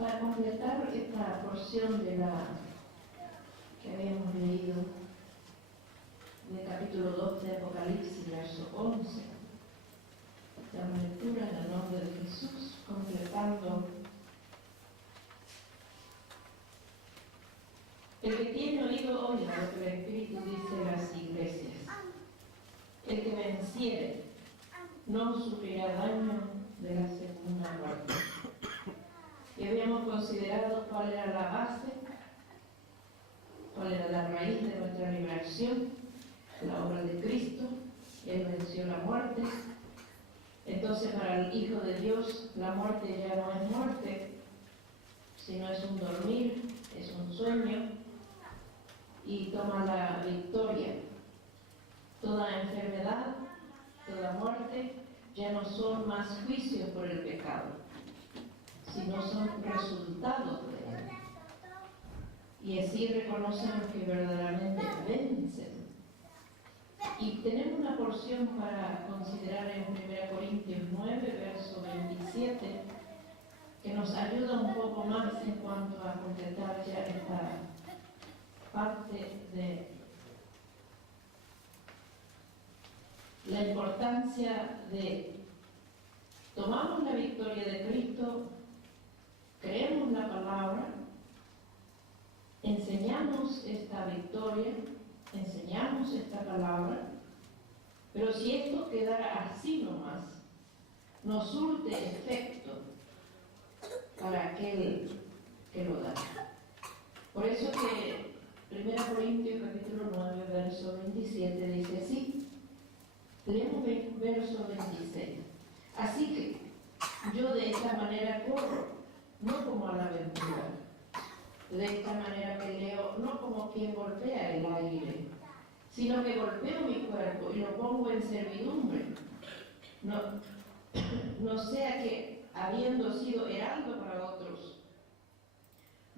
Para completar esta porción de la que habíamos leído, del capítulo 2 de Apocalipsis, verso 11, damos lectura en el nombre de Jesús, completando. El que tiene oído oiga lo que el Espíritu dice a las iglesias. El que venciere no sufrirá daño de la segunda muerte. Y habíamos considerado cuál era la base, cuál era la raíz de nuestra liberación, la obra de Cristo. Él venció la muerte. Entonces, para el Hijo de Dios, la muerte ya no es muerte, sino es un dormir, es un sueño, y toma la victoria. Toda enfermedad, toda muerte, ya no son más juicios por el pecado, sino son resultados de él. Y así reconocen los que verdaderamente vencen. Y tenemos una porción para considerar en 1 Corintios 9, verso 27, que nos ayuda un poco más en cuanto a completar ya esta parte de la importancia de tomamos la victoria de Cristo, creemos la palabra, enseñamos esta victoria, enseñamos esta palabra, pero si esto quedara así nomás, no surte efecto para aquel que lo da. Por eso que 1 Corintios capítulo 9, verso 27 dice así. Leemos verso 26. Así que yo de esta manera corro, no como a la aventura. De esta manera peleo, no como quien golpea el aire, sino que golpeo mi cuerpo y lo pongo en servidumbre. No sea que, habiendo sido heraldo para otros,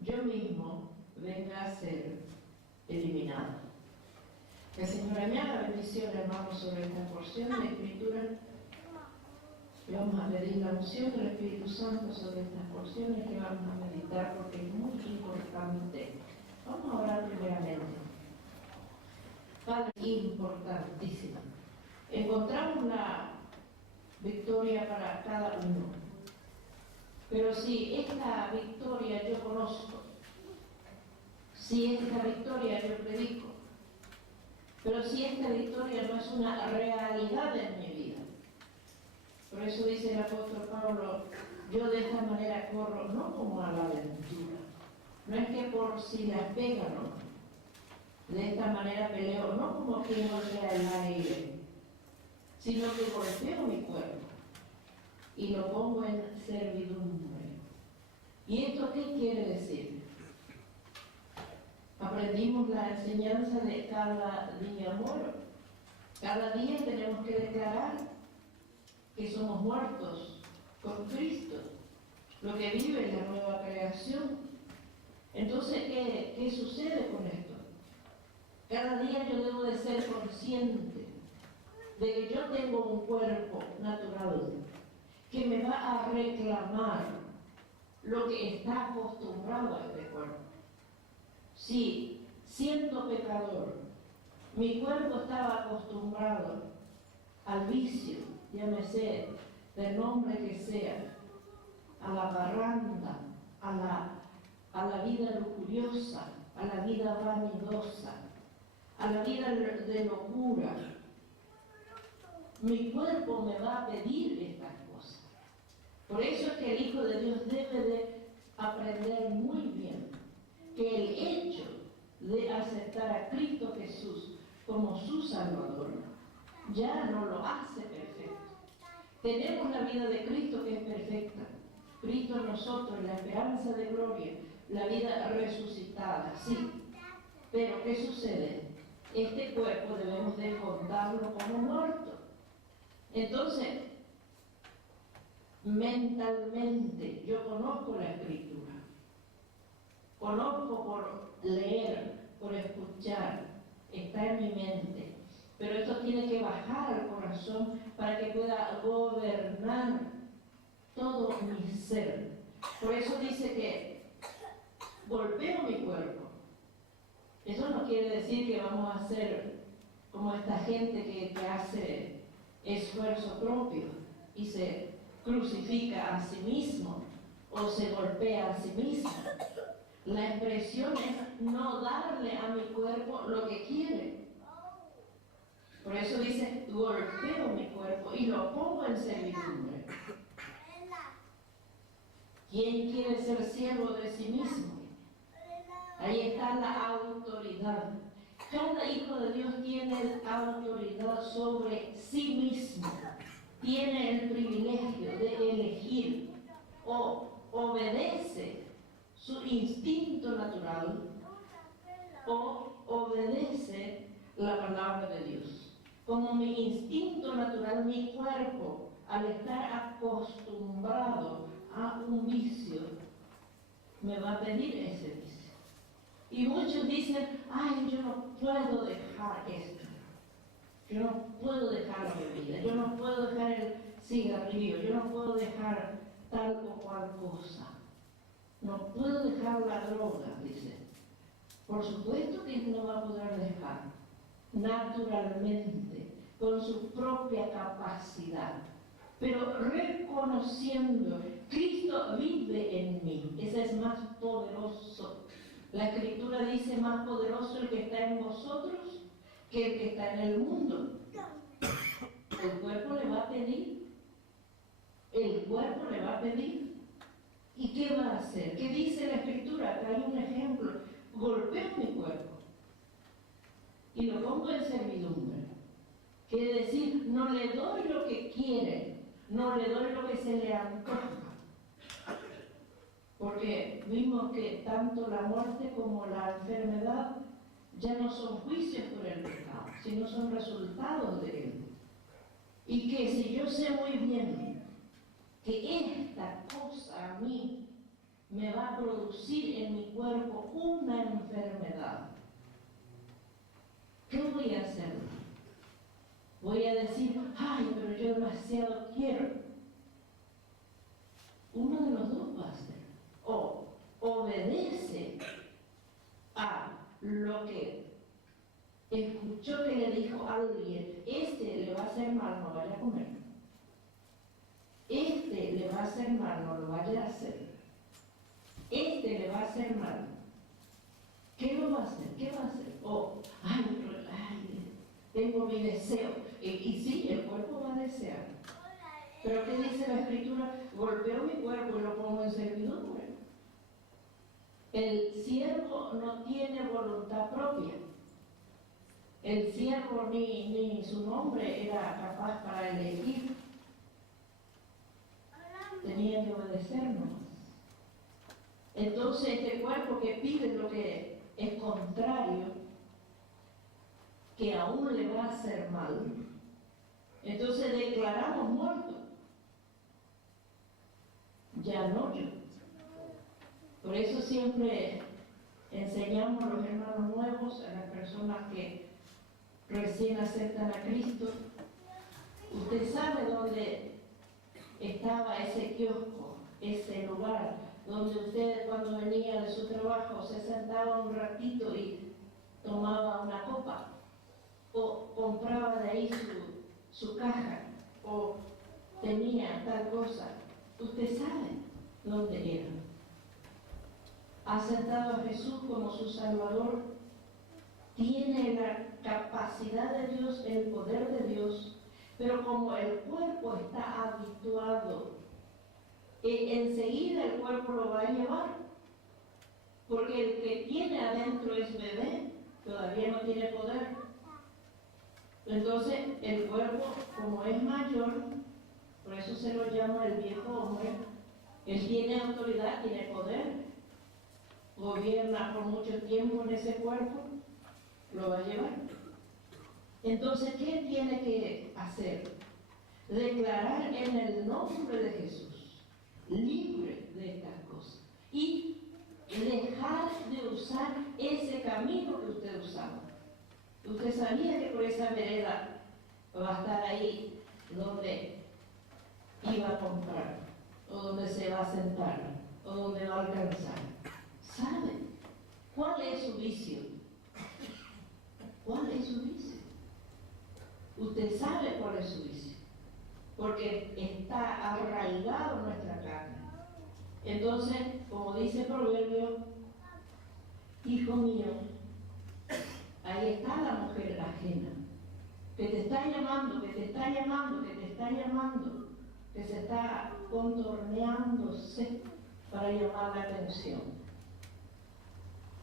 yo mismo venga a ser eliminado. Que el Señor añada bendición, hermanos, sobre esta porción de Escritura. Y vamos a pedir la unción del Espíritu Santo sobre estas porciones que vamos a meditar, porque es muy importante. Vamos a orar primeramente. Padre, importantísima. Encontramos la victoria para cada uno. Pero si esta victoria yo conozco, si esta victoria yo predico, pero si esta victoria no es una realidad en mi vida, por eso dice el apóstol Pablo, yo de esta manera corro, no como a la aventura, no es que por si la pega, no, de esta manera peleo, no como quien golpea el aire, sino que golpeo mi cuerpo y lo pongo en servidumbre. ¿Y esto qué quiere decir? Aprendimos la enseñanza de cada día muero. Cada día tenemos que declarar que somos muertos con Cristo, lo que vive en la nueva creación. Entonces, ¿qué sucede con esto? Cada día yo debo de ser consciente de que yo tengo un cuerpo natural que me va a reclamar lo que está acostumbrado a este cuerpo. Si, siendo pecador, mi cuerpo estaba acostumbrado al vicio, llámese del nombre que sea, a la parranda, a la vida lujuriosa, a la vida vanidosa, a la vida de locura, mi cuerpo me va a pedir estas cosas. Por eso es que el Hijo de Dios debe de aprender muy bien que el hecho de aceptar a Cristo Jesús como su Salvador ya no lo hace perfecto. Tenemos la vida de Cristo que es perfecta. Cristo en nosotros, la esperanza de gloria, la vida resucitada, sí. Pero ¿qué sucede? Este cuerpo debemos de contarlo como muerto. Entonces, mentalmente, yo conozco la Escritura. Conozco por leer, por escuchar, está en mi mente. Pero esto tiene que bajar al corazón para que pueda gobernar todo mi ser. Por eso dice que golpeo mi cuerpo. Eso no quiere decir que vamos a ser como esta gente que hace esfuerzo propio y se crucifica a sí mismo o se golpea a sí mismo. La expresión es no darle a mi cuerpo lo que quiere. Por eso dice, golpeo mi cuerpo y lo pongo en servidumbre. ¿Quién quiere ser siervo de sí mismo? Ahí está la autoridad. Cada hijo de Dios tiene autoridad sobre sí mismo. Tiene el privilegio de elegir o obedece su instinto natural o obedece la palabra de Dios. Como mi instinto natural, mi cuerpo, al estar acostumbrado a un vicio, me va a pedir ese vicio. Y muchos dicen, ay, yo no puedo dejar esto. Yo no puedo dejar la bebida, yo no puedo dejar el cigarrillo, yo no puedo dejar tal o cual cosa. No puedo dejar la droga, dice. Por supuesto que no va a poder dejar, naturalmente, con su propia capacidad, pero reconociendo, Cristo vive en mí, ese es más poderoso. La Escritura dice, más poderoso el que está en vosotros que el que está en el mundo. El cuerpo le va a pedir. El cuerpo le va a pedir. ¿Y qué va a hacer? ¿Qué dice la Escritura? Acá hay un ejemplo. Golpeo mi cuerpo y lo pongo en servidumbre. Quiere decir, no le doy lo que quiere, no le doy lo que se le antoja. Porque vimos que tanto la muerte como la enfermedad ya no son juicios por el pecado, sino son resultados de él. Y que si yo sé muy bien que esta cosa a mí me va a producir en mi cuerpo una enfermedad, ¿qué voy a hacer? Voy a decir, ay, pero yo demasiado quiero. Uno de los dos va a hacer. O obedece a lo que escuchó que le dijo alguien, este le va a hacer mal, no vaya a comer. Este le va a hacer mal, no lo vaya a hacer. Este le va a hacer mal. ¿Qué lo va a hacer? ¿Qué va a hacer? Tengo mi deseo. Y sí, el cuerpo va a desear. Pero ¿qué dice la Escritura? Golpeo mi cuerpo y lo pongo en servidumbre. El siervo no tiene voluntad propia. El siervo ni su nombre era capaz para elegir. Tenía que obedecernos. Entonces este cuerpo que pide lo que es contrario, que aún le va a hacer mal, entonces declaramos muerto. Ya no yo. Por eso siempre enseñamos a los hermanos nuevos, a las personas que recién aceptan a Cristo. Usted sabe dónde estaba ese kiosco, ese lugar, donde usted cuando venía de su trabajo se sentaba un ratito y tomaba una copa, o compraba de ahí su caja, o tenía tal cosa. Usted sabe dónde era. Ha aceptado a Jesús como su Salvador, tiene la capacidad de Dios, el poder de Dios, pero como el cuerpo está habituado, enseguida el cuerpo lo va a llevar, porque el que tiene adentro es bebé, todavía no tiene poder. Entonces el cuerpo, como es mayor, por eso se lo llama el viejo hombre, él tiene autoridad, tiene poder, gobierna por mucho tiempo en ese cuerpo, lo va a llevar. Entonces, ¿qué tiene que hacer? Declarar en el nombre de Jesús, libre de estas cosas, y dejar de usar ese camino que usted usaba. Usted sabía que por esa vereda va a estar ahí donde iba a comprar o donde se va a sentar. o dónde va a alcanzar. ¿Sabe cuál es su vicio? ¿Cuál es su vicio? Usted sabe cuál es su vicio, porque está arraigado en nuestra carne. Entonces, como dice el proverbio, hijo mío, ahí está la mujer ajena, que te está llamando, que te está llamando, que te está llamando, que se está contorneándose para llamar la atención.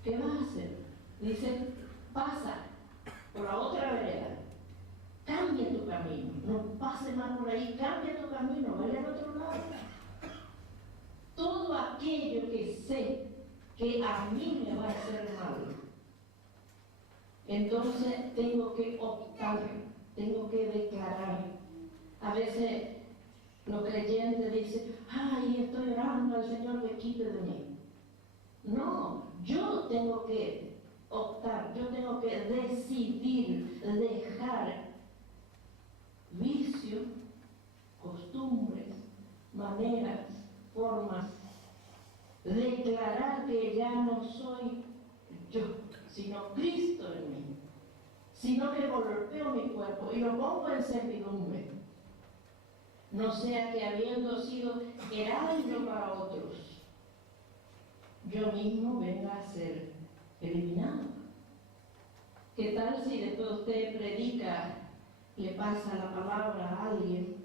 ¿Qué vas a hacer? Dice, pasa por la otra vereda, cambia tu camino, no pase más por ahí, cambia tu camino, vaya al otro lado. Todo aquello que sé que a mí me va a hacer mal, entonces tengo que optar, tengo que declarar. A veces los creyentes dicen, ay, estoy orando al Señor que quite de mí. No, yo tengo que optar, yo tengo que decidir dejar vicios, costumbres, maneras, formas, declarar que ya no soy yo, sino Cristo en mí, sino que golpeo mi cuerpo y lo pongo en servidumbre. No sea que habiendo sido heraldo para otros, yo mismo venga a ser eliminado. ¿Qué tal si después usted predica, le pasa la palabra a alguien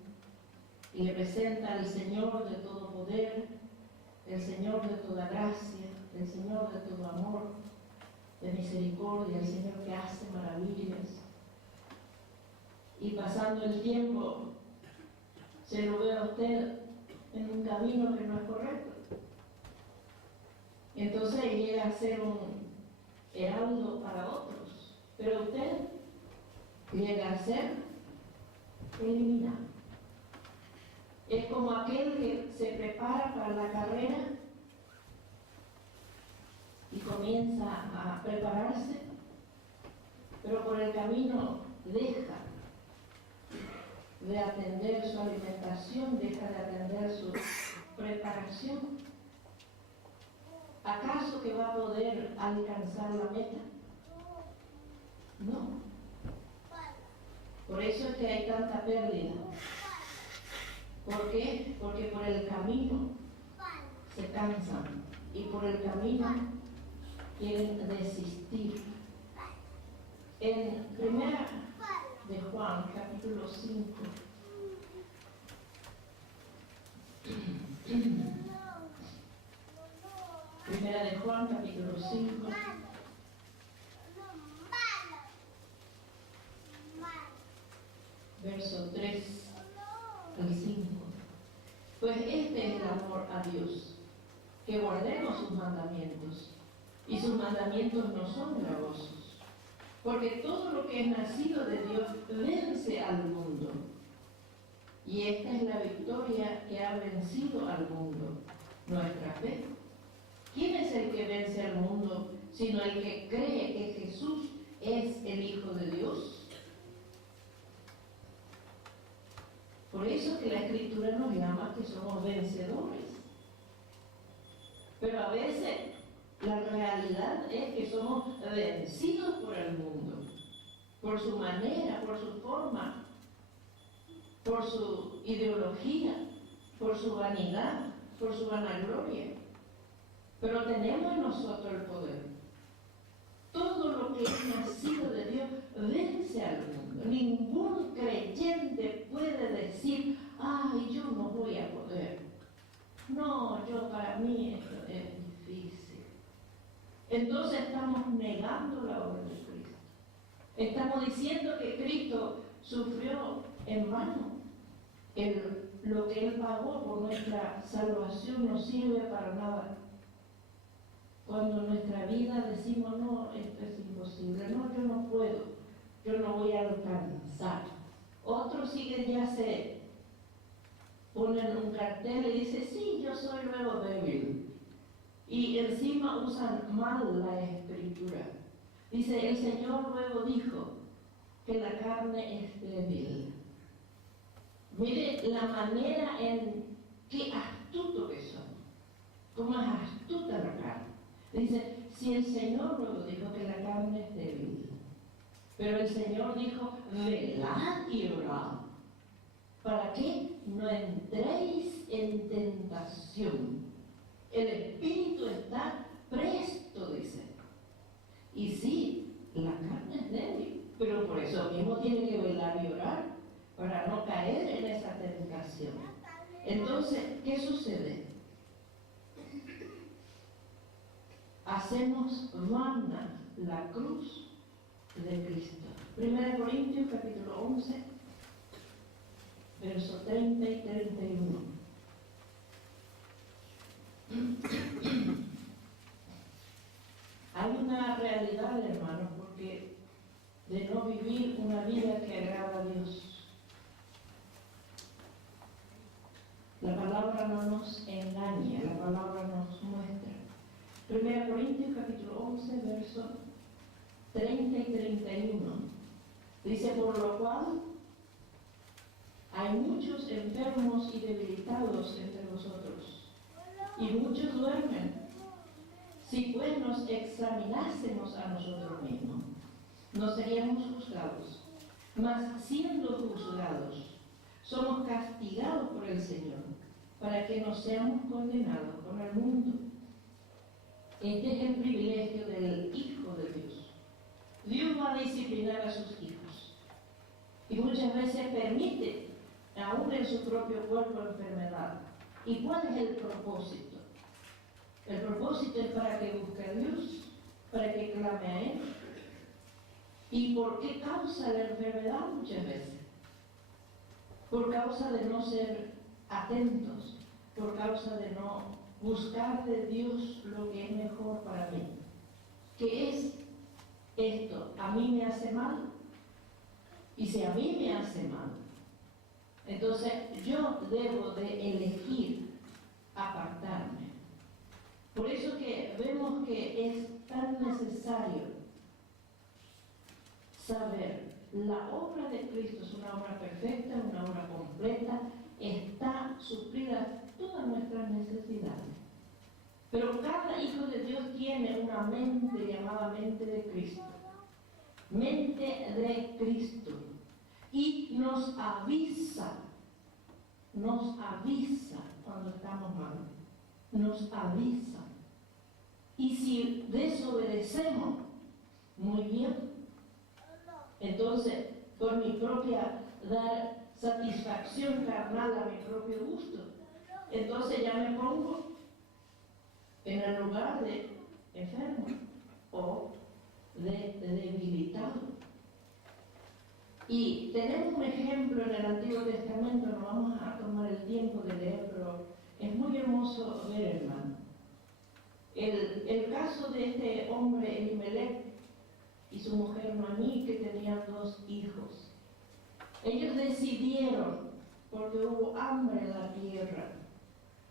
y le presenta al Señor de todo poder, el Señor de toda gracia, el Señor de todo amor, de misericordia, el Señor que hace maravillas? Y pasando el tiempo, se lo ve a usted en un camino que no es correcto. Entonces llega a ser un heraldo para otros, pero usted llega a ser eliminado. Es como aquel que se prepara para la carrera y comienza a prepararse, pero por el camino deja de atender su alimentación, deja de atender su preparación. ¿Acaso que va a poder alcanzar la meta? No. Por eso es que hay tanta pérdida. ¿Por qué? Porque por el camino se cansan y por el camino quieren desistir. En Primera de Juan, capítulo 5, Primera de Juan, capítulo 5, verso 3 al 5. Pues este es el amor a Dios, que guardemos sus mandamientos, y sus mandamientos no son gravosos, porque todo lo que es nacido de Dios vence al mundo. Y esta es la victoria que ha vencido al mundo, nuestra fe. ¿Quién es el que vence al mundo, sino el que cree que Jesús es el Hijo de Dios? Por eso que la Escritura nos llama que somos vencedores. Pero a veces la realidad es que somos vencidos por el mundo, por su manera, por su forma, por su ideología, por su vanidad, por su vanagloria. Pero tenemos en nosotros el poder. Todo lo que es nacido de Dios vence al mundo. Ningún creyente puede decir, ay, yo no voy a poder. No, para mí esto es difícil. Entonces estamos negando la obra de Cristo. Estamos diciendo que Cristo sufrió en vano. Lo que Él pagó por nuestra salvación no sirve para nada. Cuando en nuestra vida decimos, no, esto es imposible, no, yo no puedo, yo no voy a alcanzar. Otros siguen, ya se ponen un cartel y dicen, sí, yo soy luego débil. Y encima usan mal la Escritura. Dice, el Señor luego dijo que la carne es débil. Mire la manera en qué astuto que son. cómo es astuta la carne. Dice, si el Señor luego dijo que la carne es débil, pero el Señor dijo, velad y orad, para que no entréis en tentación. El espíritu está presto, dice. Y sí, la carne es débil, pero por eso mismo tiene que velar y orar, para no caer en esa tentación. Entonces, ¿qué sucede? Hacemos vana la cruz de Cristo. 1 Corintios capítulo 11, versos 30 y 31. Hay una realidad, hermanos, porque de no vivir una vida que agrada a Dios. La palabra no nos engaña, la palabra nos muestra. 1 Corintios capítulo 11, versos 30 y 31. Dice, por lo cual hay muchos enfermos y debilitados entre vosotros, y muchos duermen. Si pues nos examinásemos a nosotros mismos, no seríamos juzgados, mas siendo juzgados, somos castigados por el Señor, para que no seamos condenados con el mundo. Este es el privilegio del Hijo de Dios. Dios va a disciplinar a sus hijos, y muchas veces permite, aún en su propio cuerpo, enfermedad. ¿Y cuál es el propósito? El propósito es para que busque a Dios, para que clame a Él. ¿Y por qué causa la enfermedad muchas veces? Por causa de no ser atentos, por causa de no buscar de Dios lo que es mejor para mí. ¿Qué es esto? ¿A mí me hace mal? Y si a mí me hace mal, entonces yo debo de elegir apartarme. Por eso que vemos que es tan necesario saber, la obra de Cristo es una obra perfecta, una obra completa, está suplida todas nuestras necesidades. Pero cada hijo de Dios tiene una mente llamada mente de Cristo. Mente de Cristo. Y nos avisa cuando estamos mal. Nos avisa. Y si desobedecemos, muy bien, entonces por mi propia dar satisfacción carnal a mi propio gusto, entonces ya me pongo en el lugar de enfermo o de debilitado. Y tenemos un ejemplo en el Antiguo Testamento, no vamos a tomar el tiempo de leer, pero es muy hermoso ver, hermano. El caso de este hombre Elimelech y su mujer Noemí, que tenían 2 hijos. Ellos decidieron, porque hubo hambre en la tierra,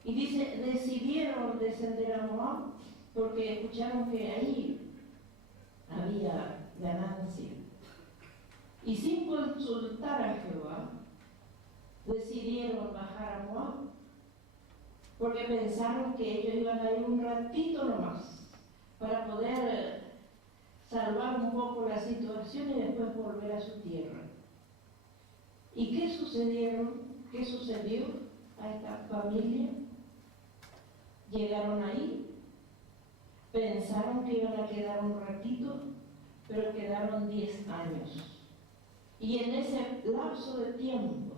y dice, decidieron descender a Moab porque escucharon que ahí había ganancia. Y sin consultar a Jehová, decidieron bajar a Moab, porque pensaron que ellos iban a ir un ratito nomás, para poder salvar un poco la situación y después volver a su tierra. ¿Y qué sucedieron? ¿Qué sucedió a esta familia? Llegaron ahí, pensaron que iban a quedar un ratito, pero quedaron 10 años. Y en ese lapso de tiempo,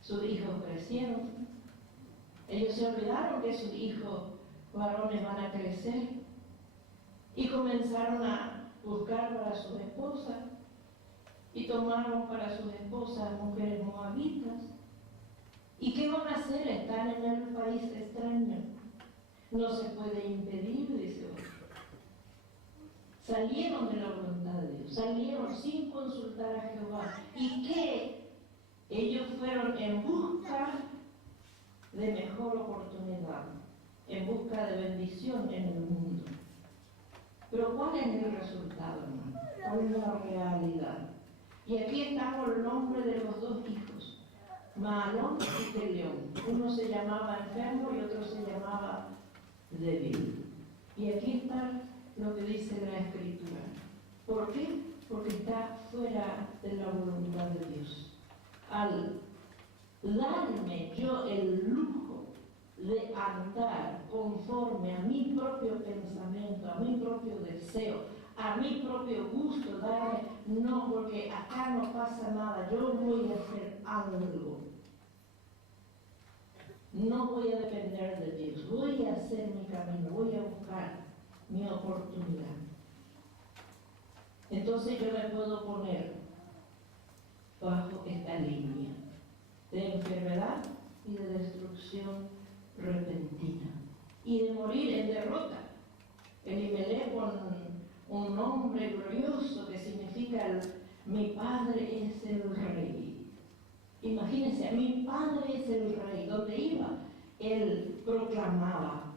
sus hijos crecieron. Ellos se olvidaron que sus hijos varones van a crecer y comenzaron a buscar para sus esposas y tomaron para sus esposas mujeres moabitas. ¿Y qué van a hacer? Están en el país extraño. No se puede impedir, dice otro. Salieron de la voluntad de Dios, salieron sin consultar a Jehová. ¿Y qué? Ellos fueron en busca de mejor oportunidad, en busca de bendición en el mundo. Pero ¿cuál es el resultado, hermano? ¿Cuál es la realidad? Y aquí estamos el nombre de los 2 hijos, Mahalón y Kelión. Uno se llamaba enfermo y otro se llamaba débil. Y aquí está lo que dice la Escritura. ¿Por qué? Porque está fuera de la voluntad de Dios. Al darme yo el lujo de andar conforme a mi propio pensamiento, a mi propio deseo, a mi propio gusto, darme, no, porque acá no pasa nada, yo voy a hacer algo. No voy a depender de Dios, voy a hacer mi camino, voy a buscar mi oportunidad. Entonces yo me puedo poner bajo esta línea de enfermedad y de destrucción repentina y de morir en derrota. Elimelech, con un nombre glorioso que significa mi padre es el rey. Imagínense, mi padre es el rey. Donde iba, él proclamaba.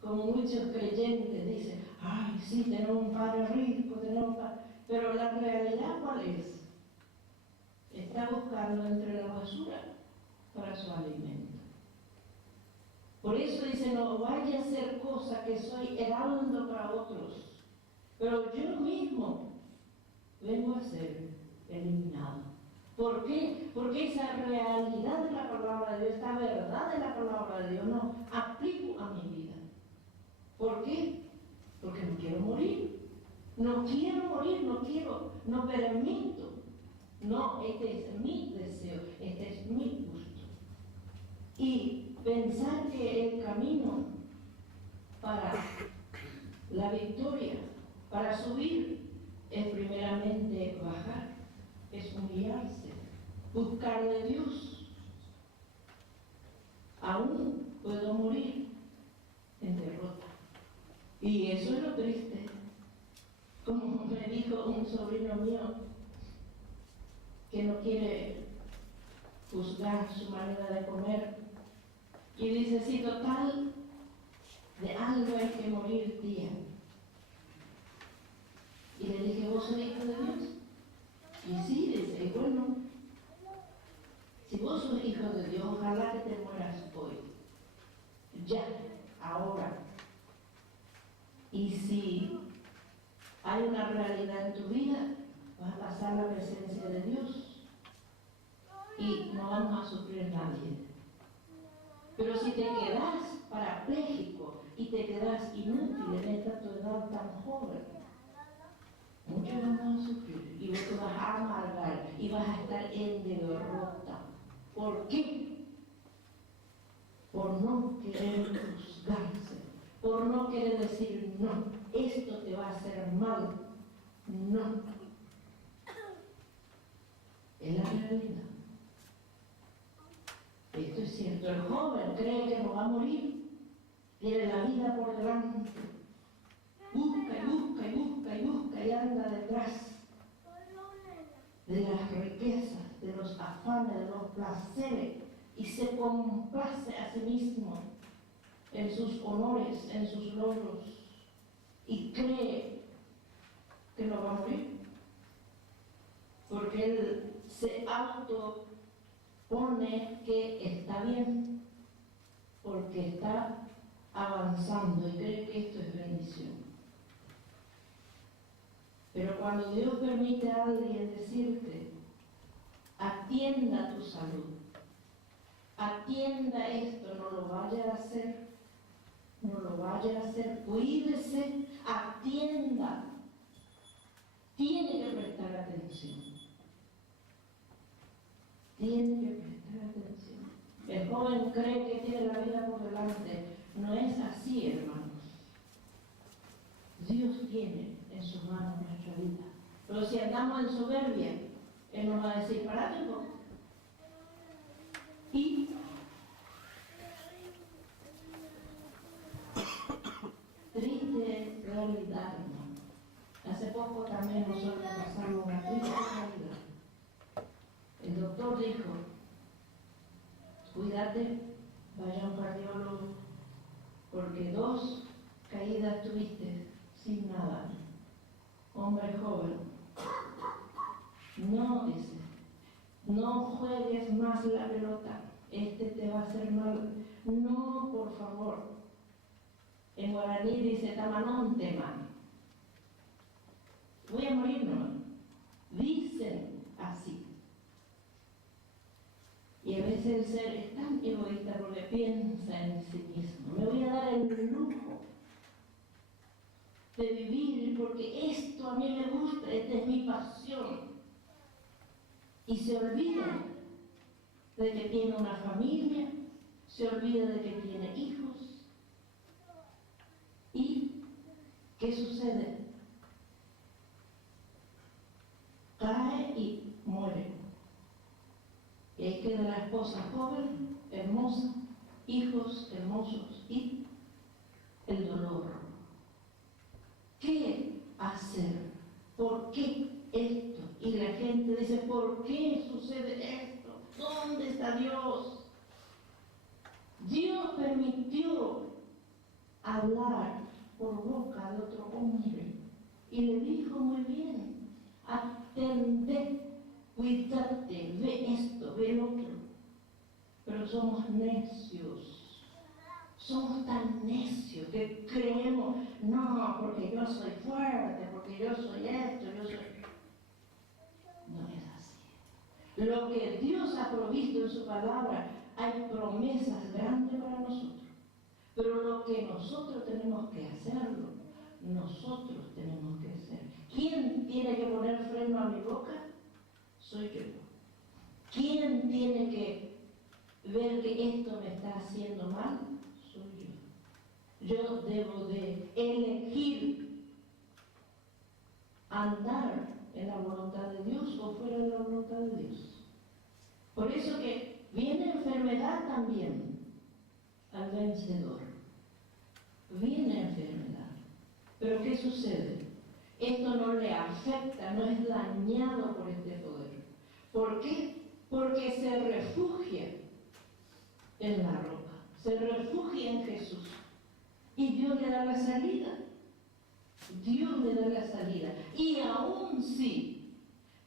Como muchos creyentes dicen, ay, sí, tenemos un padre rico, tenemos un padre. Pero la realidad, ¿cuál es? Está buscando entre la basura para su alimento. Por eso dice, no vaya a hacer cosa que soy heraldo para otros, pero yo mismo vengo a ser eliminado. ¿Por qué? Porque esa realidad de la palabra de Dios, esta verdad de la palabra de Dios, no aplico a mi vida. ¿Por qué? Porque no quiero morir. No quiero morir, no permito. No, este es mi deseo, este es mi gusto. Y pensar que el camino para la victoria, para subir, es primeramente bajar, es humillarse, buscar de Dios. Aún puedo morir en derrota. Y eso es lo triste. Como me dijo un sobrino mío, que no quiere juzgar su manera de comer, y dice, sí, total, de algo hay que morir, tía. Y le dije, ¿vos sos hijo de Dios? Y sí, dice, bueno, si vos sos hijo de Dios, ojalá que te mueras hoy, ya, ahora. Y si hay una realidad en tu vida, vas a pasar la presencia de Dios y no vamos a sufrir nadie. Pero si te quedas parapléjico y te quedas inútil en esta tu edad tan joven, muchos vamos a sufrir y vos te vas a amargar y vas a estar en derrota. ¿Por qué? Por no querer juzgarse, por no querer decir no, esto te va a hacer mal. No. Es la realidad. Esto es cierto. El joven cree que no va a morir, tiene la vida por delante. Busca y busca y busca y busca y anda detrás de las riquezas, de los afanes, de los placeres, y se complace a sí mismo en sus honores, en sus logros, y cree que no va a morir, porque él se autopone que está bien, porque está avanzando y cree que esto es bendición. Pero cuando Dios permite a alguien decirte, atienda tu salud, atienda esto, no lo vaya a hacer, no lo vaya a hacer, cuídese, atienda, tiene que prestar atención. Tiene que prestar atención. El joven cree que tiene la vida por delante. No es así, hermanos. Dios tiene en sus manos nuestra vida. Pero si andamos en soberbia, Él nos va a decir, parate un poco. Y triste realidad, hermano. Hace poco también nosotros pasamos una triste realidad. El doctor dijo, cuídate, vaya a un cardiólogo, porque 2 caídas tuviste sin nada. Hombre joven, no, dice, no juegues más la pelota, te va a hacer mal. No, por favor, En guaraní dice tamanón tema. Voy a morir nomás. Dicen así. Y a veces el ser es tan egoísta porque piensa en sí mismo. Me voy a dar el lujo de vivir porque esto a mí me gusta, esta es mi pasión. Y se olvida de que tiene una familia, se olvida de que tiene hijos. ¿Y qué sucede? Cae y muere. Y ahí queda la esposa joven, hermosa, hijos hermosos y el dolor. ¿Qué hacer? ¿Por qué esto? Y la gente dice, ¿por qué sucede esto? ¿Dónde está Dios? Dios permitió hablar por boca de otro hombre y le dijo muy bien, atendé, cuídate, ve esto, ve lo otro. Pero somos necios, somos tan necios que creemos, no, porque yo soy fuerte, porque yo soy esto, yo soy... No es así. Lo que Dios ha provisto en su palabra, hay promesas grandes para nosotros. Pero lo que nosotros tenemos que hacerlo, nosotros tenemos que hacer. ¿Quién tiene que poner freno a mi boca? Soy yo. ¿Quién tiene que ver que esto me está haciendo mal? Soy yo. Yo debo de elegir andar en la voluntad de Dios o fuera de la voluntad de Dios. Por eso que viene enfermedad también al vencedor. Viene enfermedad. Pero ¿qué sucede? Esto no le afecta, no es dañado por este poder. ¿Por qué? Porque se refugia en la roca, se refugia en Jesús. Y Dios le da la salida. Dios le da la salida. Y aún si,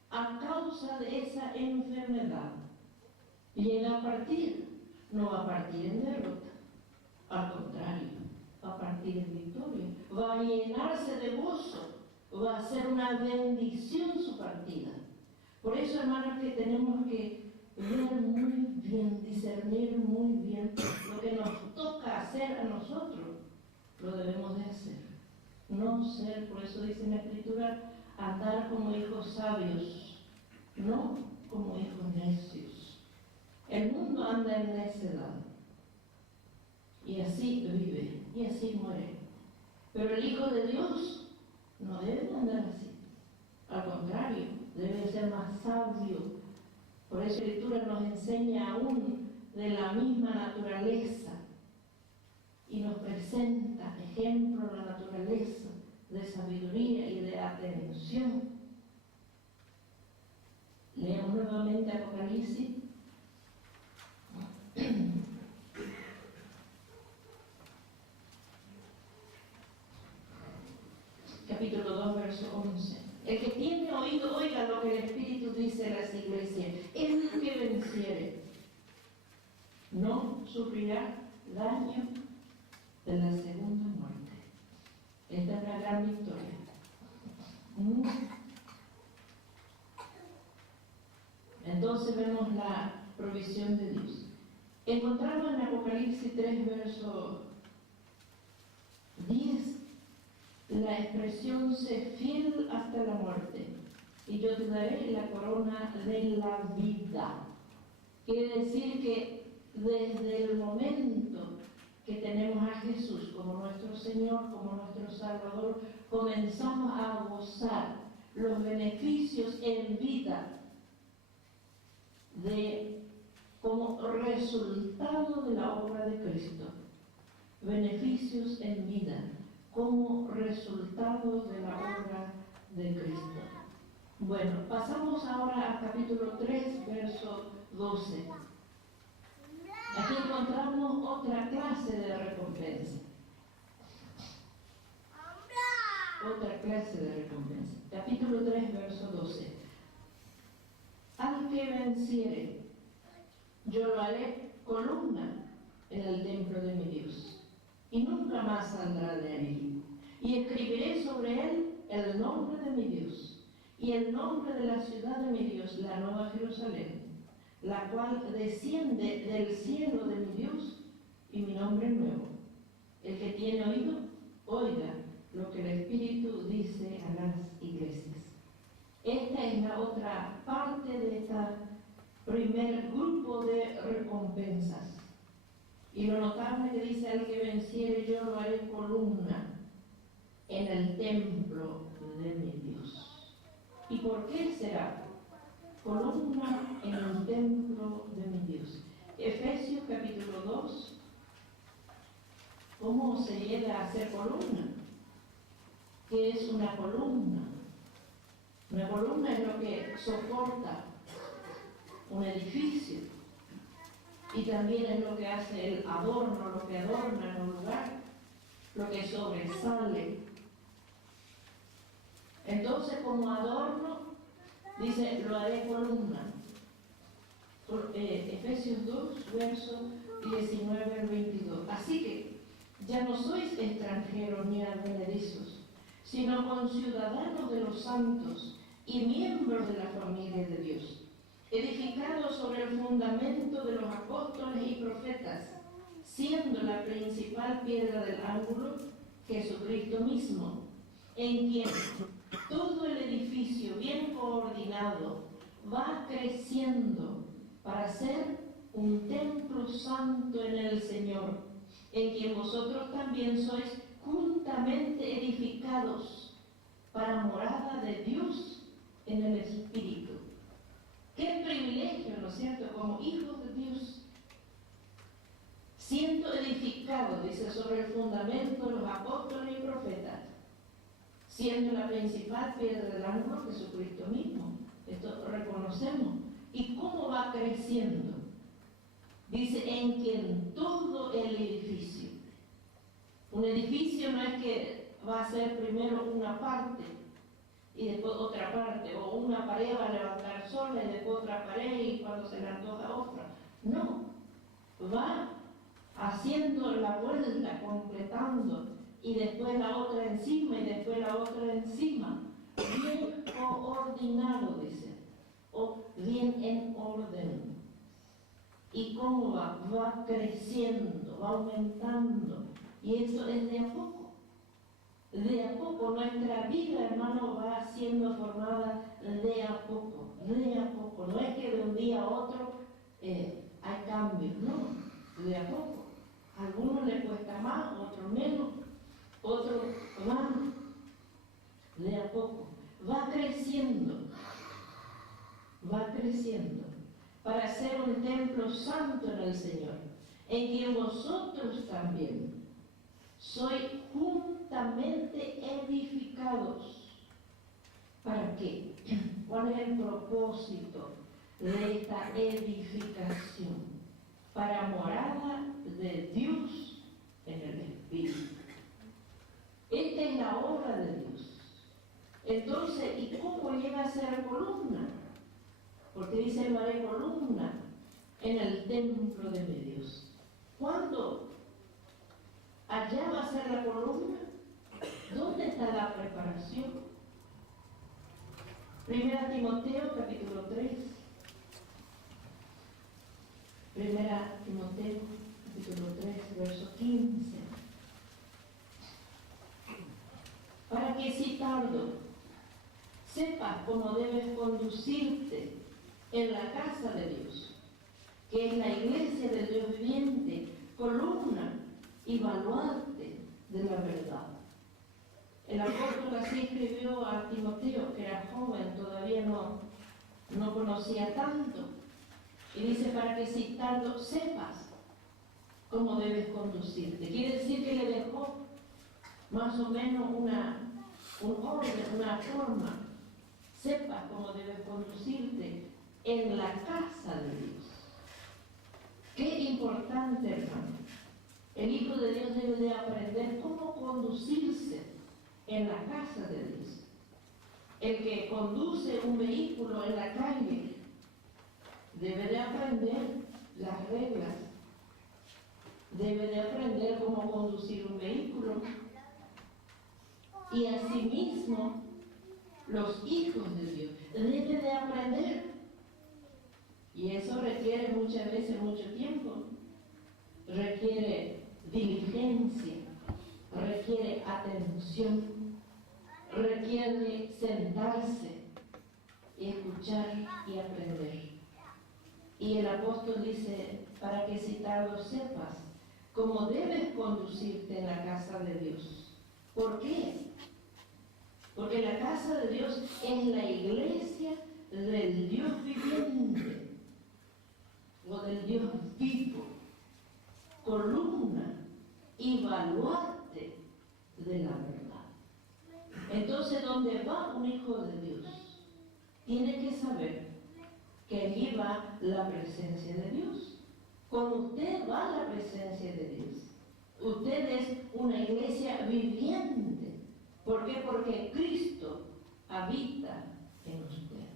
a causa de esa enfermedad, llega a partir, no va a partir en derrota. Al contrario, va a partir en victoria. Va a llenarse de gozo. Va a ser una bendición su partida. Por eso, hermanos, que tenemos que ver muy bien, discernir muy bien lo que nos toca hacer a nosotros. Lo debemos de hacer. No ser, por eso dice en la Escritura, andar como hijos sabios, no como hijos necios. El mundo anda en necedad. Y así vive, y así muere. Pero el Hijo de Dios no debe andar así. Al contrario, debe ser más sabio. Por eso la Escritura nos enseña aún de la misma naturaleza y nos presenta ejemplo de la naturaleza de sabiduría y de atención. Leemos nuevamente Apocalipsis. Capítulo 2, verso 11. El que tiene oído, oiga lo que el Espíritu dice a las iglesias. El que venciere no sufrirá daño de la segunda muerte. Esta es la gran victoria. Entonces vemos la provisión de Dios. Encontramos en Apocalipsis 3, verso 10, la expresión sé fiel hasta la muerte y yo te daré la corona de la vida. Quiere decir que desde el momento que tenemos a Jesús como nuestro Señor, como nuestro Salvador, comenzamos a gozar los beneficios en vida como resultado de la obra de Cristo. Beneficios en vida como resultado de la obra de Cristo. Bueno, pasamos ahora al capítulo 3, verso 12. Aquí encontramos otra clase de recompensa. Otra clase de recompensa. Capítulo 3, verso 12. Al que venciere, yo lo haré columna en el templo de mi Dios, y nunca más saldrá nombre de mi Dios y el nombre de la ciudad de mi Dios, la nueva Jerusalén, la cual desciende del cielo de mi Dios, y mi nombre nuevo. El que tiene oído, oiga lo que el Espíritu dice a las iglesias. Esta es la otra parte de este primer grupo de recompensas. Y lo notable que dice: al que venciere yo lo haré columna en el templo de mi Dios. ¿Y por qué será columna en el templo de mi Dios? Efesios capítulo 2. ¿Cómo se llega a ser columna? ¿Qué es una columna? Una columna es lo que soporta un edificio, y también es lo que hace el adorno, lo que adorna en un lugar, lo que sobresale. Entonces, como adorno, dice: lo haré columna. Efesios 2, versos 19 al 22. Así que ya no sois extranjeros ni advenedizos, sino conciudadanos de los santos y miembros de la familia de Dios, edificados sobre el fundamento de los apóstoles y profetas, siendo la principal piedra del ángulo Jesucristo mismo, en quien todo el edificio bien coordinado va creciendo para ser un templo santo en el Señor, en quien vosotros también sois juntamente edificados para morada de Dios en el Espíritu. ¡Qué privilegio!, ¿no es cierto?, como hijos de Dios, siendo edificados, dice, sobre el fundamento de los apóstoles y profetas, siendo la principal piedra del ángulo Jesucristo mismo. Esto reconocemos. ¿Y cómo va creciendo? Dice: en quien todo el edificio. Un edificio no es que va a ser primero una parte y después otra parte, o una pared va a levantar sola y después otra pared y cuando se le antoja otra. No, va haciendo la vuelta, completando, y después la otra encima y después la otra encima, bien coordinado, dice, o bien en orden. ¿Y cómo va? Va creciendo, va aumentando, y eso es de a poco. De a poco, nuestra vida, hermano, va siendo formada de a poco, de a poco. No es que de un día a otro hay cambios, no, de a poco. A algunos les cuesta más, a otros menos, otros más, de a poco. Va creciendo, para ser un templo santo en el Señor, en quien vosotros también sois juntamente edificados. ¿Para qué? ¿Cuál es el propósito de esta edificación? Para morada de Dios en el Espíritu. Esta es la obra de Dios. Entonces, ¿y cómo llega a ser columna? Porque dice: lo haré columna en el templo de mi Dios. ¿Cuándo allá va a ser la columna? ¿Dónde está la preparación? Primera Timoteo capítulo 3. Primera Timoteo capítulo 3, verso 15. Para que si tardo sepas cómo debes conducirte en la casa de Dios, que es la iglesia del Dios viviente, columna y baluarte de la verdad. El apóstol así escribió a Timoteo, que era joven, todavía no conocía tanto, y dice: para que si tardo sepas cómo debes conducirte. Quiere decir que le dejó más o menos un orden, una forma. Sepas cómo debes conducirte en la casa de Dios. Qué importante, hermano. El Hijo de Dios debe de aprender cómo conducirse en la casa de Dios. El que conduce un vehículo en la calle debe de aprender las reglas, debe de aprender cómo conducir un vehículo, y asimismo los hijos de Dios, debe de aprender. Y eso requiere muchas veces mucho tiempo, requiere diligencia, requiere atención, requiere sentarse y escuchar y aprender. Y el apóstol dice, para que si tal lo sepas, cómo debes conducirte en la casa de Dios. ¿Por qué? Porque la casa de Dios es la iglesia del Dios viviente, o del Dios vivo, columna y baluarte de la verdad. Entonces, donde va un hijo de Dios, tiene que saber que allí va la presencia de Dios. Con usted va la presencia de Dios. Usted es una iglesia viviente. ¿Por qué? Porque Cristo habita en usted.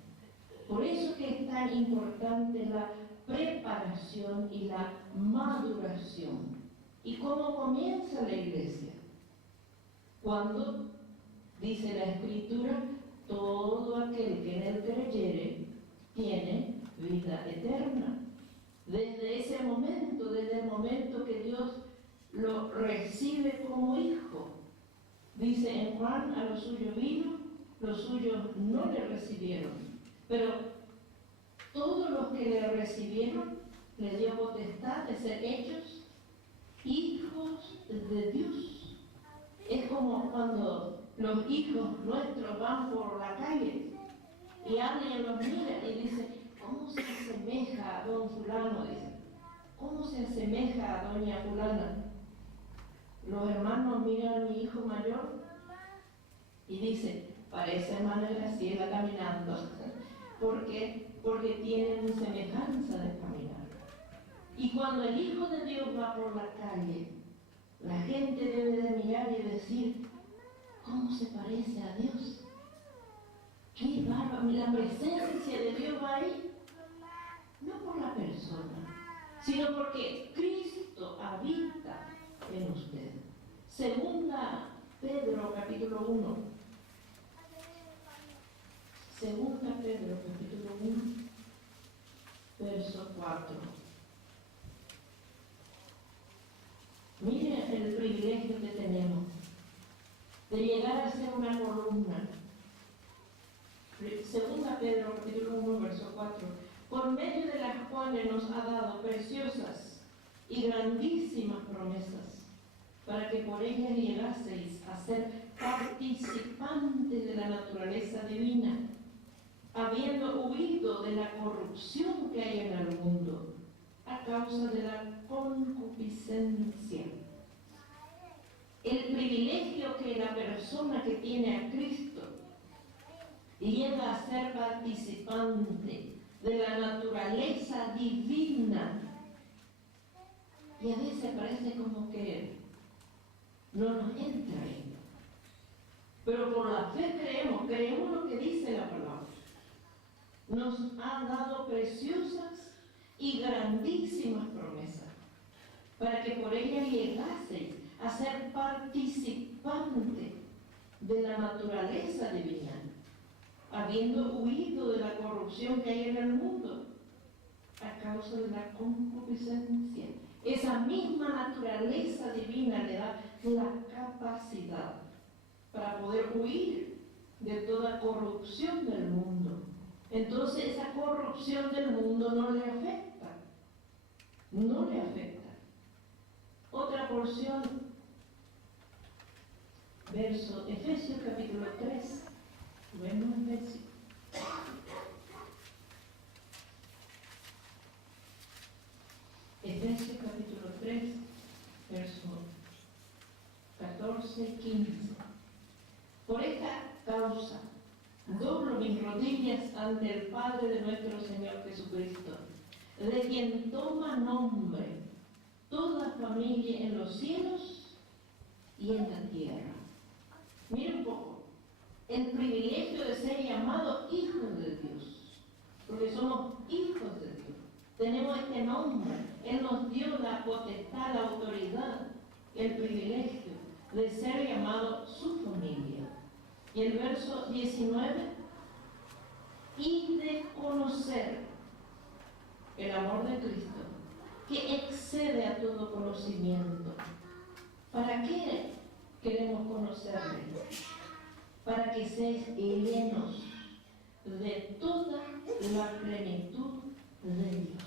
Por eso que es tan importante la preparación y la maduración. ¿Y cómo comienza la iglesia? Cuando, dice la Escritura, todo aquel que en él creyere tiene vida eterna. Desde ese momento, desde el momento que Dios lo recibe como hijo. Dice en Juan, a los suyos vino, los suyos no le recibieron. Pero todos los que le recibieron, les dio potestad de ser hechos hijos de Dios. Es como cuando los hijos nuestros van por la calle y alguien los mira y dice, ¿cómo se asemeja a don fulano? Dice, ¿cómo se asemeja a doña fulana? Los hermanos miran a mi hijo mayor y dicen, parece hermana Graciela caminando. ¿Por qué? Porque tienen semejanza de caminar. Y cuando el Hijo de Dios va por la calle, la gente debe de mirar y decir, ¿cómo se parece a Dios? ¡Qué bárbaro! La presencia de Dios va ahí. No por la persona, sino porque Cristo habita en usted. Segunda Pedro capítulo 1. Segunda Pedro capítulo 1, verso 4. Miren el privilegio que tenemos de llegar a ser una columna. Segunda Pedro capítulo 1, verso 4. Por medio de las cuales nos ha dado preciosas y grandísimas promesas, para que por ellas llegaseis a ser participantes de la naturaleza divina, habiendo huido de la corrupción que hay en el mundo, a causa de la concupiscencia. El privilegio que la persona que tiene a Cristo llega a ser participante de la naturaleza divina. Y a veces parece como que no nos entra ahí. Pero por la fe creemos lo que dice la palabra. Nos ha dado preciosas y grandísimas promesas, para que por ellas llegaseis a ser participante de la naturaleza divina, habiendo huido de la corrupción que hay en el mundo a causa de la concupiscencia. Esa misma naturaleza divina le da la capacidad para poder huir de toda corrupción del mundo. Entonces esa corrupción del mundo no le afecta. No le afecta. Otra porción, verso Efesios capítulo 3. Bueno, Efesios. Efesios capítulo 3, verso 14 y 15. Por esta causa, doblo mis rodillas ante el Padre de nuestro Señor Jesucristo, de quien toma nombre toda familia en los cielos y en la tierra. Miren un poco, el privilegio de ser llamados hijos de Dios, porque somos hijos de Dios. Tenemos este nombre. Él nos dio la potestad, la autoridad, el privilegio de ser llamados su familia. Y el verso 19, y de conocer el amor de Cristo, que excede a todo conocimiento. ¿Para qué queremos conocerle? Para que seáis llenos de toda la plenitud de Dios.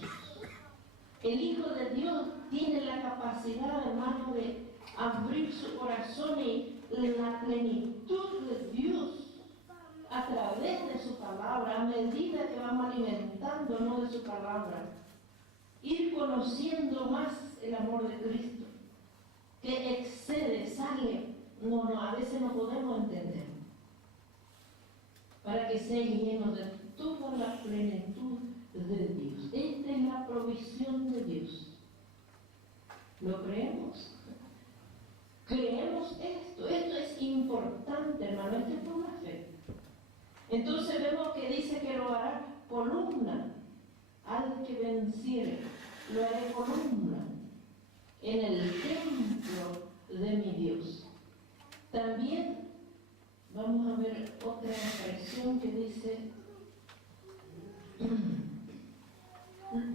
El Hijo de Dios tiene la capacidad, hermano, de abrir su corazón y la plenitud de Dios a través de su palabra, a medida que vamos alimentándonos de su palabra, ir conociendo más el amor de Cristo, que excede, sale, a veces no podemos entender, para que sea lleno de toda la plenitud de Dios. Esta es la provisión de Dios. ¿Lo creemos? Creemos esto es importante, hermano, esto es por la fe. Entonces vemos que dice que lo hará columna al que venciere, lo haré columna en el templo de mi Dios. También vamos a ver otra expresión que dice,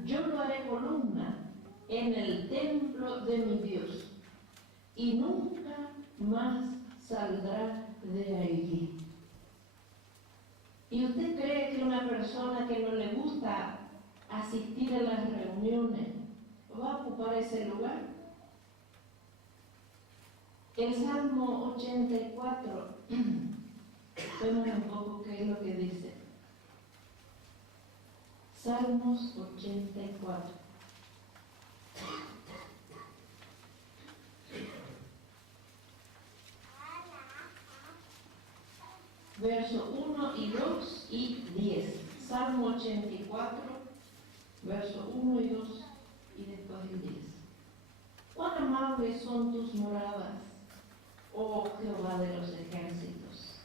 yo lo haré columna en el templo de mi Dios y nunca más saldrá de allí. ¿Y usted cree que una persona que no le gusta asistir a las reuniones va a ocupar ese lugar? El Salmo 84, vemos un poco qué es lo que dice. Salmos 84. Verso 1 y 2 y 10. Salmo 84, verso 1 y 2 y después el 10. Cuán amables son tus moradas, oh Jehová de los ejércitos.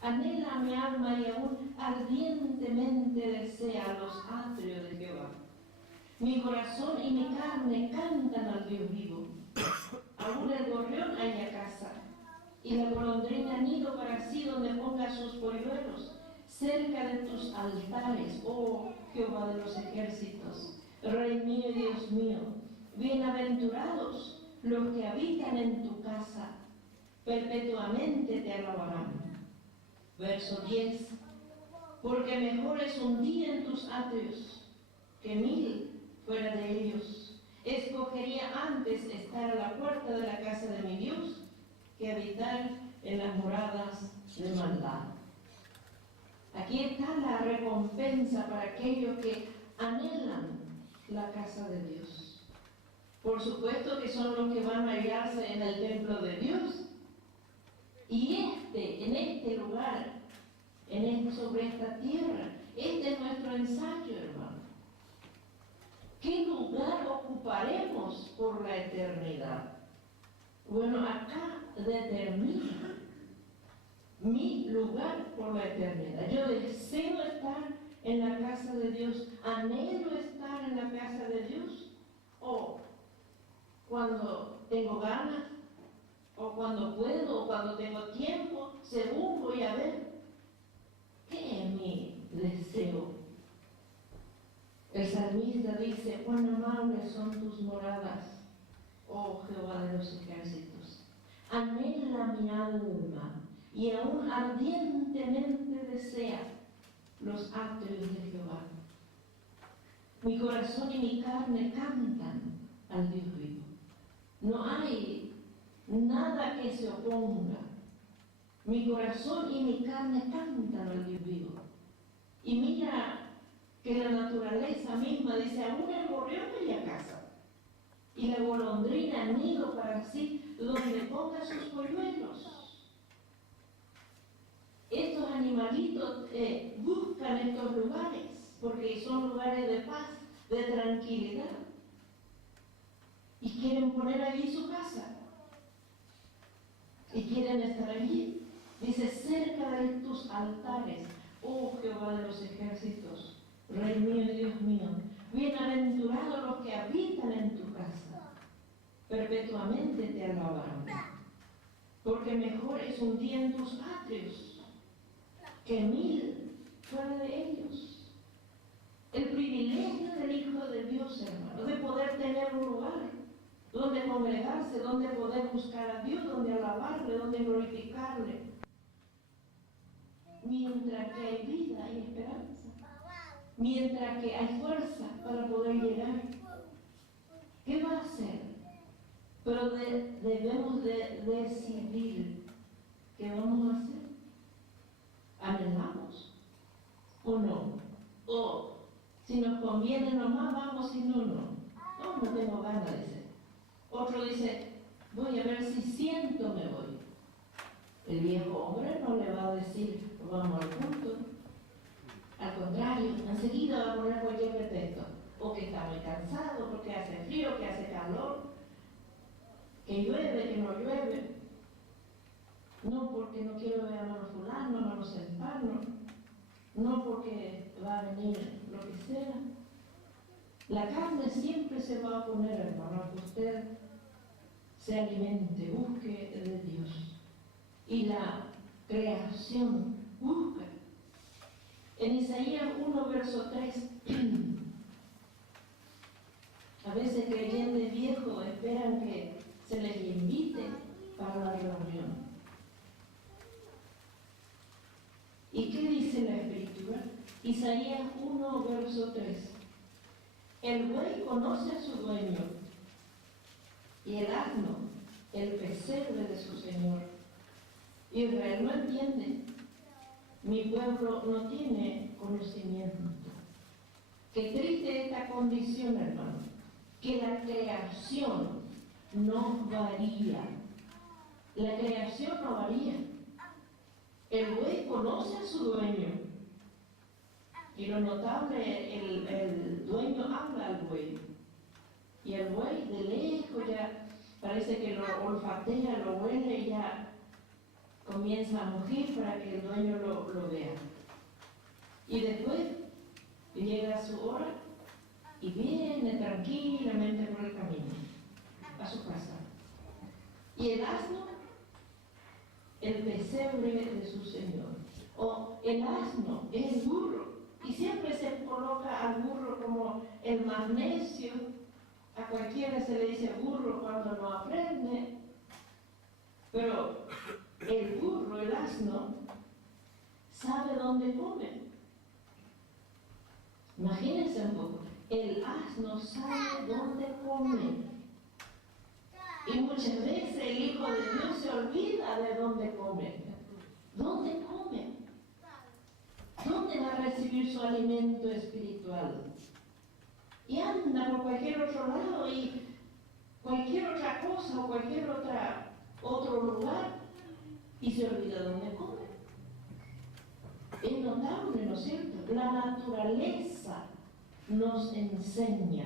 Anhela mi alma y aún ardientemente desea los atrios de Jehová. Mi corazón y mi carne cantan al Dios vivo. Aún el gorrión halla casa, y la golondrina nido para sí donde ponga sus polluelos, cerca de tus altares, oh Jehová de los ejércitos, Rey mío y Dios mío. Bienaventurados los que habitan en tu casa, perpetuamente te alabarán. Verso 10, porque mejor es un día en tus atrios que 1000 fuera de ellos. Escogería antes estar a la puerta de la casa de mi Dios que habitar en las moradas de maldad. Aquí está la recompensa para aquellos que anhelan la casa de Dios. Por supuesto que son los que van a hallarse en el templo de Dios. Y en este lugar, sobre esta tierra, este es nuestro ensayo, hermano. ¿Qué lugar ocuparemos por la eternidad? Bueno, acá determina mi lugar por la eternidad. Yo deseo estar en la casa de Dios, anhelo estar en la casa de Dios, o cuando tengo ganas, o cuando puedo, o cuando tengo tiempo, según voy a ver qué es mi deseo. El salmista dice, cuán amables son tus moradas, oh Jehová de los ejércitos. Anhela mi alma y aún ardientemente desea los atrios de Jehová. Mi corazón y mi carne cantan al Dios vivo. No hay nada que se oponga. Mi corazón y mi carne cantan al Dios vivo. Y mira que la naturaleza misma dice, aún el gorrión halla casa, y la golondrina nido para sí, donde ponga sus polluelos. Estos animalitos buscan estos lugares, porque son lugares de paz, de tranquilidad, y quieren poner allí su casa, y quieren estar allí. Dice, cerca de tus altares, oh Jehová de los ejércitos, Rey mío y Dios mío. Bienaventurados los que habitan en tu casa, perpetuamente te alabarán. porque mejor es un día en tus atrios que 1000 fuera de ellos. El privilegio del Hijo de Dios, hermano, de poder tener un lugar donde congregarse, donde poder buscar a Dios, donde alabarle, donde glorificarle, mientras que hay vida y esperanza, mientras que hay fuerza para poder llegar. ¿Qué va a hacer? Pero debemos de decidir qué vamos a hacer. ¿Anhelamos o no? O si nos conviene nomás vamos, si no, no. No tengo ganas de ser. Otro dice, voy a ver si siento me voy. El viejo hombre no le va a decir, vamos al punto. Al contrario, enseguida va a poner cualquier pretexto. O que está muy cansado, porque hace frío, que hace calor, que llueve, que no llueve. No porque no quiero ver a hermano fulano, hermano centano. No porque va a venir lo que sea. La carne siempre se va a oponer, hermano, a que usted se alimente, busque de Dios. Y la creación busca. En Isaías 1, verso 3, a veces creyentes viejos esperan que se les invite para la reunión. ¿Y qué dice la Escritura? Isaías 1, verso 3. El buey conoce a su dueño y el asno el pesebre de su señor. Israel no entiende. Mi pueblo no tiene conocimiento. Qué triste esta condición, hermano, que la creación no varía. La creación no varía. El buey conoce a su dueño. Y lo notable, el dueño habla al buey. Y el buey de lejos ya parece que lo olfatea, lo huele y ya comienza a mugir para que el dueño lo vea. Y después llega su hora y viene tranquilamente por el camino a su casa. Y el asno, el pesebre de su señor. O el asno es el burro. Y siempre se coloca al burro como el magnesio. A cualquiera se le dice burro cuando no aprende. Pero el burro, el asno, sabe dónde come. Imagínense un poco. El asno sabe dónde come. Y muchas veces el Hijo de Dios se olvida de dónde come. ¿Dónde come? ¿Dónde va a recibir su alimento espiritual? Y anda por cualquier otro lado y cualquier otra cosa o cualquier otro lugar y se olvida dónde come. Es notable, ¿no es cierto? La naturaleza nos enseña.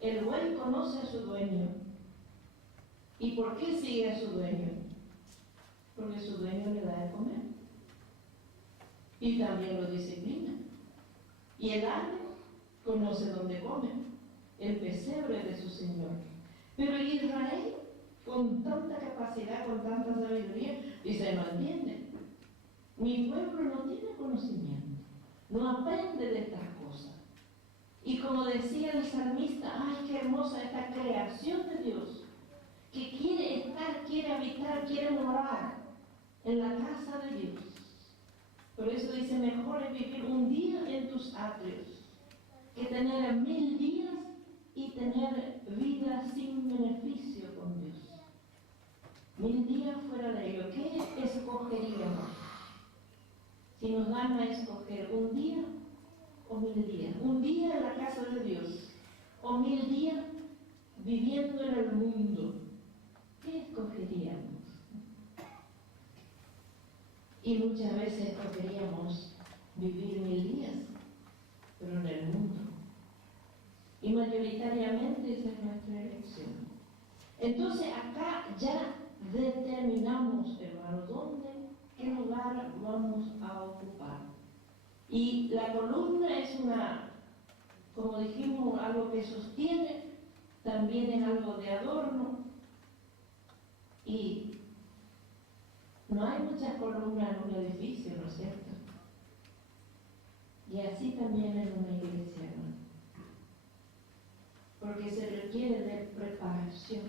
El buey conoce a su dueño. ¿Y por qué sigue a su dueño? Porque su dueño le da de comer. Y también lo disciplina. Y el asno conoce dónde come, el pesebre de su señor. Pero Israel, con tanta capacidad, con tanta sabiduría, dice, no entiende. Mi pueblo no tiene conocimiento, no aprende de estas cosas. Y como decía el salmista, ¡ay, qué hermosa esta creación de Dios! Que quiere estar, quiere habitar, quiere morar en la casa de Dios. Por eso dice, mejor es vivir un día en tus atrios que tener 1000 días y tener vida sin beneficio con Dios. 1000 días fuera de ello. ¿Qué escogeríamos? Si nos dan a escoger un día o 1000 días. Un día en la casa de Dios o 1000 días viviendo en el mundo. ¿Qué escogeríamos? Y muchas veces escogeríamos vivir 1000 días, pero en el mundo. Y mayoritariamente esa es nuestra elección. Entonces acá ya determinamos, hermano, qué lugar vamos a ocupar. Y la columna es como dijimos, algo que sostiene, también es algo de adorno. Y No hay muchas columnas en un edificio, ¿no es cierto? Y así también en una iglesia, ¿no? Porque se requiere de preparación,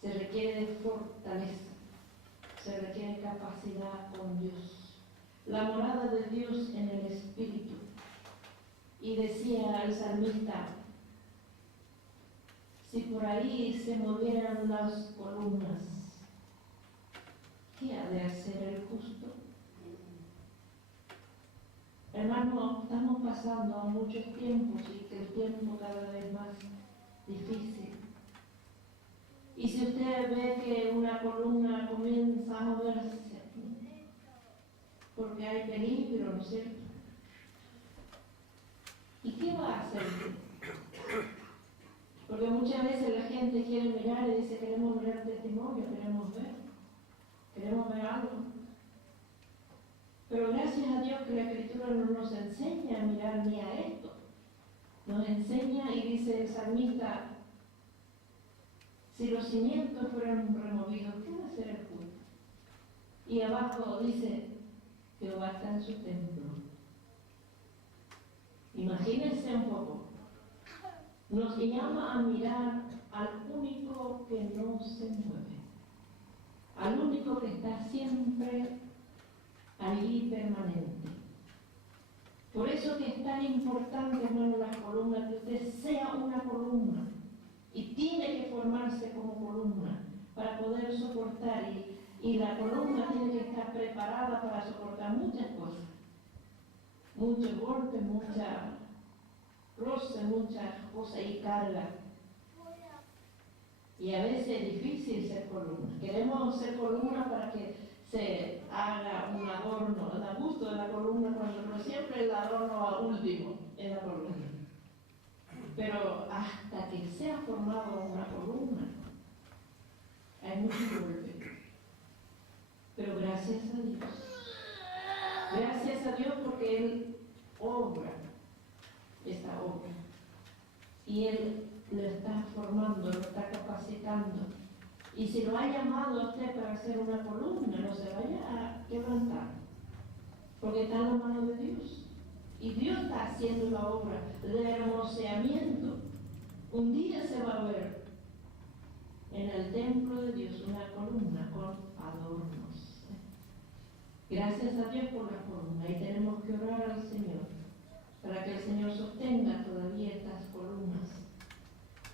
se requiere de fortaleza, se requiere capacidad con Dios. La morada de Dios en el Espíritu. Y decía el salmista, si por ahí se movieran las columnas, ¿qué ha de hacer el justo? Hermano, estamos pasando muchos tiempos y que el tiempo cada vez más difícil. Y si usted ve que una columna comienza a moverse, porque hay peligro, ¿no es cierto? ¿Y qué va a hacer? Porque muchas veces la gente quiere mirar y dice, queremos mirar testimonio, queremos ver algo. Pero gracias a Dios que la Escritura no nos enseña a mirar ni a esto. Nos enseña y dice el salmista, si los cimientos fueran removidos, ¿qué va a hacer el justo? Y abajo dice, Jehová está en su templo. Imagínense un poco. Nos llama a mirar al único que no se mueve, al único que está siempre allí permanente. Por eso que es tan importante, hermano, las columnas, que usted sea una columna y tiene que formarse como columna para poder soportar y la columna tiene que estar preparada para soportar muchas cosas, muchos golpes, mucha roce, muchas cosas y carga. Y a veces es difícil ser columna. Queremos ser columna para que se haga un adorno, da gusto de la columna, pero siempre el adorno va último en la columna. Pero hasta que sea formado una columna, hay mucho golpe. Pero gracias a Dios. Gracias a Dios porque Él obra esta obra. Y Él lo está formando, lo está capacitando. Y si lo ha llamado a usted para hacer una columna, no se vaya a quebrantar, porque está en la mano de Dios. Y Dios está haciendo la obra de hermoseamiento. Un día se va a ver en el templo de Dios una columna con adornos. Gracias a Dios por la columna. Y tenemos que orar al Señor para que el Señor sostenga todavía estas columnas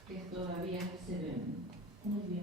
que todavía se ven. Muy bien.